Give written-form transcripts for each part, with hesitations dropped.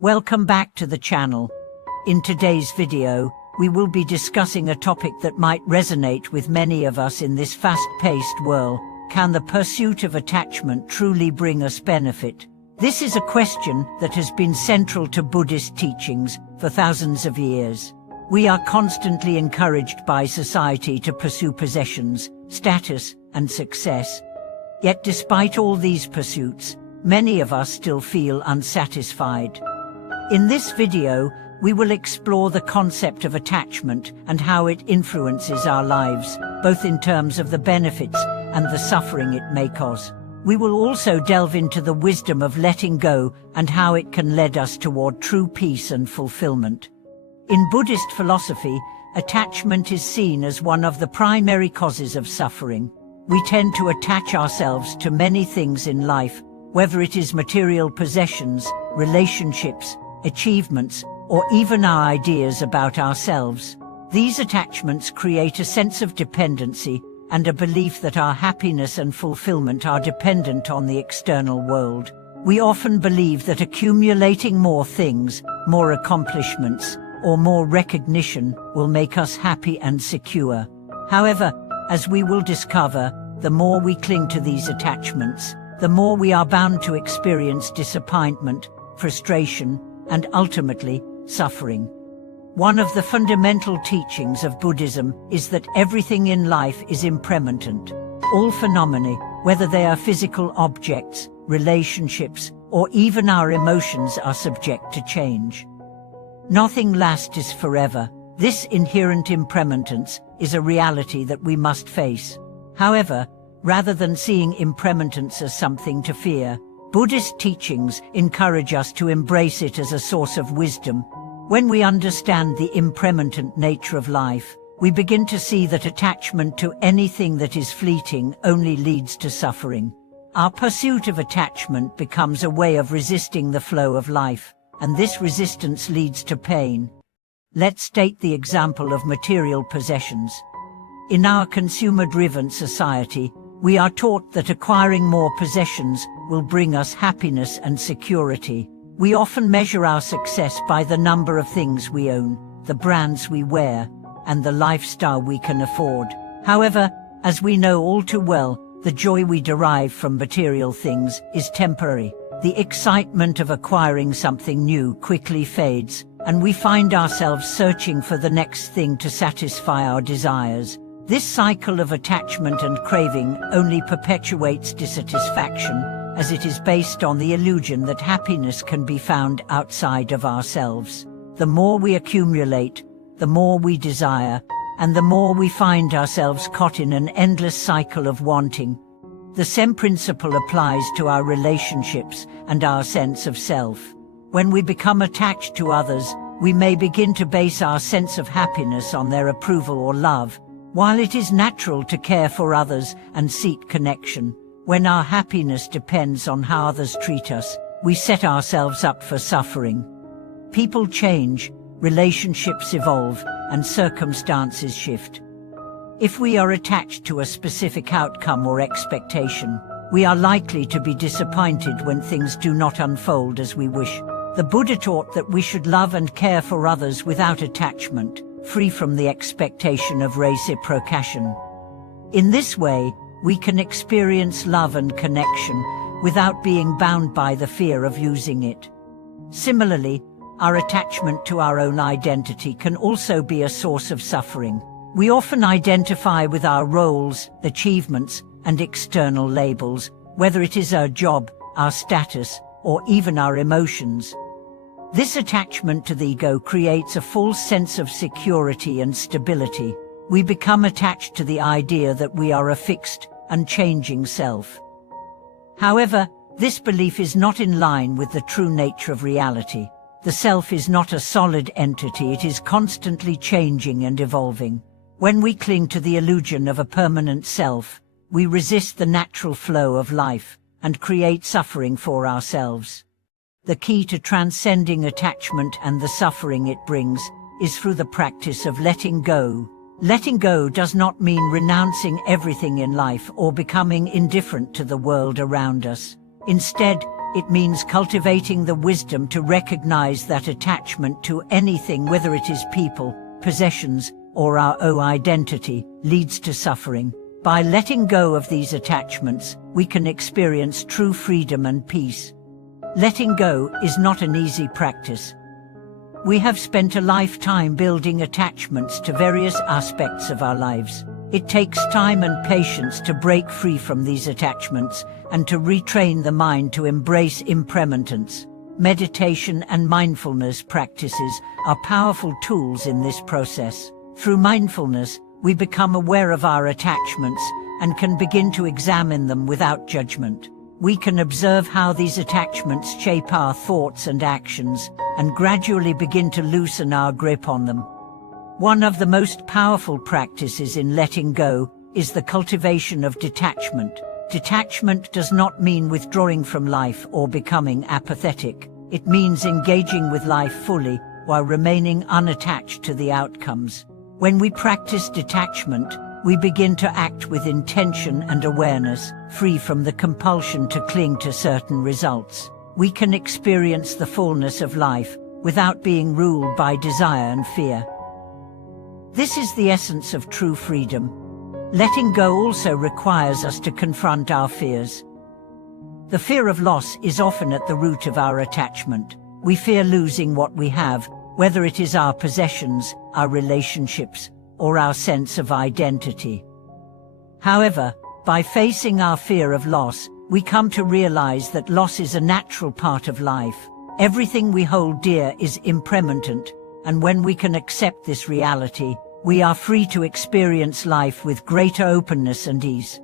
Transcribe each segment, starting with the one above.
Welcome back to the channel. In today's video, we will be discussing a topic that might resonate with many of us in this fast-paced world. Can the pursuit of attachment truly bring us benefit? This is a question that has been central to Buddhist teachings for thousands of years. We are constantly encouraged by society to pursue possessions, status, and success. Yet despite all these pursuits, many of us still feel unsatisfied. In this video, we will explore the concept of attachment and how it influences our lives, both in terms of the benefits and the suffering it may cause. We will also delve into the wisdom of letting go and how it can lead us toward true peace and fulfillment. In Buddhist philosophy, attachment is seen as one of the primary causes of suffering. We tend to attach ourselves to many things in life, whether it is material possessions, relationships, achievements, or even our ideas about ourselves. These attachments create a sense of dependency and a belief that our happiness and fulfillment are dependent on the external world. We often believe that accumulating more things, more accomplishments, or more recognition will make us happy and secure. However, as we will discover, the more we cling to these attachments, the more we are bound to experience disappointment, frustration, and ultimately, suffering. One of the fundamental teachings of Buddhism is that everything in life is impermanent. All phenomena, whether they are physical objects, relationships, or even our emotions, are subject to change. Nothing lasts forever. This inherent impermanence is a reality that we must face. However, rather than seeing impermanence as something to fear, Buddhist teachings encourage us to embrace it as a source of wisdom. When we understand the impermanent nature of life, we begin to see that attachment to anything that is fleeting only leads to suffering. Our pursuit of attachment becomes a way of resisting the flow of life, and this resistance leads to pain. Let's take the example of material possessions. In our consumer-driven society, we are taught that acquiring more possessions will bring us happiness and security. We often measure our success by the number of things we own, the brands we wear, and the lifestyle we can afford. However, as we know all too well, the joy we derive from material things is temporary. The excitement of acquiring something new quickly fades, and we find ourselves searching for the next thing to satisfy our desires. This cycle of attachment and craving only perpetuates dissatisfaction, as it is based on the illusion that happiness can be found outside of ourselves. The more we accumulate, the more we desire, and the more we find ourselves caught in an endless cycle of wanting. The same principle applies to our relationships and our sense of self. When we become attached to others, we may begin to base our sense of happiness on their approval or love. While it is natural to care for others and seek connection, when our happiness depends on how others treat us, we set ourselves up for suffering. People change, relationships evolve, and circumstances shift. If we are attached to a specific outcome or expectation, we are likely to be disappointed when things do not unfold as we wish. The Buddha taught that we should love and care for others without attachment, free from the expectation of reciprocation. In this way, we can experience love and connection without being bound by the fear of losing it. Similarly, our attachment to our own identity can also be a source of suffering. We often identify with our roles, achievements, and external labels, whether it is our job, our status, or even our emotions. This attachment to the ego creates a false sense of security and stability. We become attached to the idea that we are a fixed, unchanging self. However, this belief is not in line with the true nature of reality. The self is not a solid entity, it is constantly changing and evolving. When we cling to the illusion of a permanent self, we resist the natural flow of life and create suffering for ourselves. The key to transcending attachment and the suffering it brings is through the practice of letting go. Letting go does not mean renouncing everything in life or becoming indifferent to the world around us. Instead, it means cultivating the wisdom to recognize that attachment to anything, whether it is people, possessions, or our own identity, leads to suffering. By letting go of these attachments, we can experience true freedom and peace. Letting go is not an easy practice. We have spent a lifetime building attachments to various aspects of our lives. It takes time and patience to break free from these attachments and to retrain the mind to embrace impermanence. Meditation and mindfulness practices are powerful tools in this process. Through mindfulness, we become aware of our attachments and can begin to examine them without judgment. We can observe how these attachments shape our thoughts and actions and gradually begin to loosen our grip on them. One of the most powerful practices in letting go is the cultivation of detachment. Detachment does not mean withdrawing from life or becoming apathetic. It means engaging with life fully while remaining unattached to the outcomes. When we practice detachment, we begin to act with intention and awareness, free from the compulsion to cling to certain results. We can experience the fullness of life without being ruled by desire and fear. This is the essence of true freedom. Letting go also requires us to confront our fears. The fear of loss is often at the root of our attachment. We fear losing what we have, whether it is our possessions, our relationships, or our sense of identity. However, by facing our fear of loss, we come to realize that loss is a natural part of life. Everything we hold dear is impermanent, and when we can accept this reality, we are free to experience life with greater openness and ease.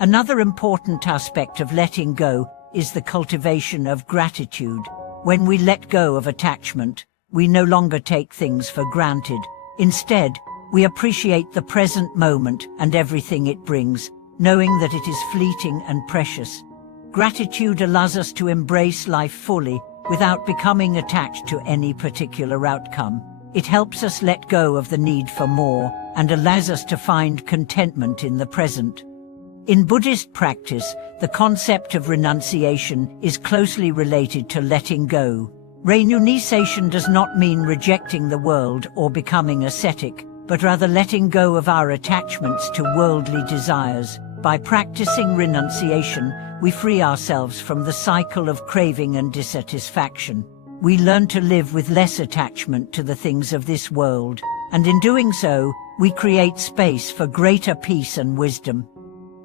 Another important aspect of letting go is the cultivation of gratitude. When we let go of attachment, we no longer take things for granted. Instead, we appreciate the present moment and everything it brings, knowing that it is fleeting and precious. Gratitude allows us to embrace life fully without becoming attached to any particular outcome. It helps us let go of the need for more and allows us to find contentment in the present. In Buddhist practice, the concept of renunciation is closely related to letting go. Renunciation does not mean rejecting the world or becoming ascetic, but rather letting go of our attachments to worldly desires. By practicing renunciation, we free ourselves from the cycle of craving and dissatisfaction. We learn to live with less attachment to the things of this world, and in doing so, we create space for greater peace and wisdom.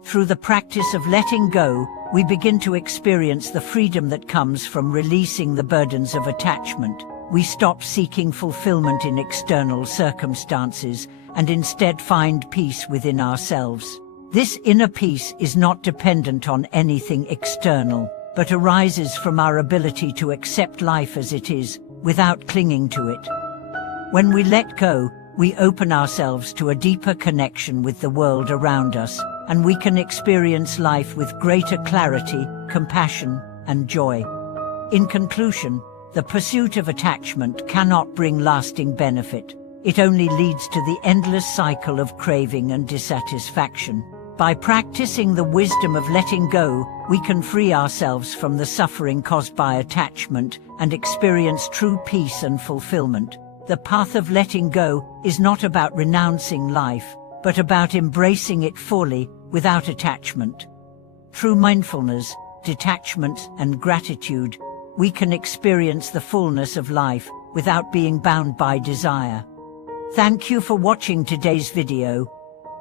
Through the practice of letting go, we begin to experience the freedom that comes from releasing the burdens of attachment. We stop seeking fulfillment in external circumstances and instead find peace within ourselves. This inner peace is not dependent on anything external, but arises from our ability to accept life as it is, without clinging to it. When we let go, we open ourselves to a deeper connection with the world around us, and we can experience life with greater clarity, compassion, and joy. In conclusion, the pursuit of attachment cannot bring lasting benefit. It only leads to the endless cycle of craving and dissatisfaction. By practicing the wisdom of letting go, we can free ourselves from the suffering caused by attachment and experience true peace and fulfillment. The path of letting go is not about renouncing life, but about embracing it fully, without attachment. Through mindfulness, detachment, and gratitude, we can experience the fullness of life without being bound by desire. Thank you for watching today's video.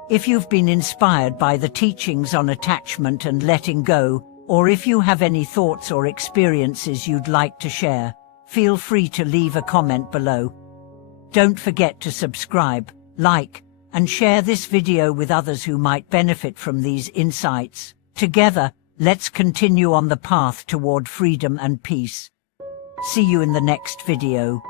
If you've been inspired by the teachings on attachment and letting go, or if you have any thoughts or experiences you'd like to share, feel free to leave a comment below. Don't forget to subscribe, like, and share this video with others who might benefit from these insights. Together, let's continue on the path toward freedom and peace. See you in the next video.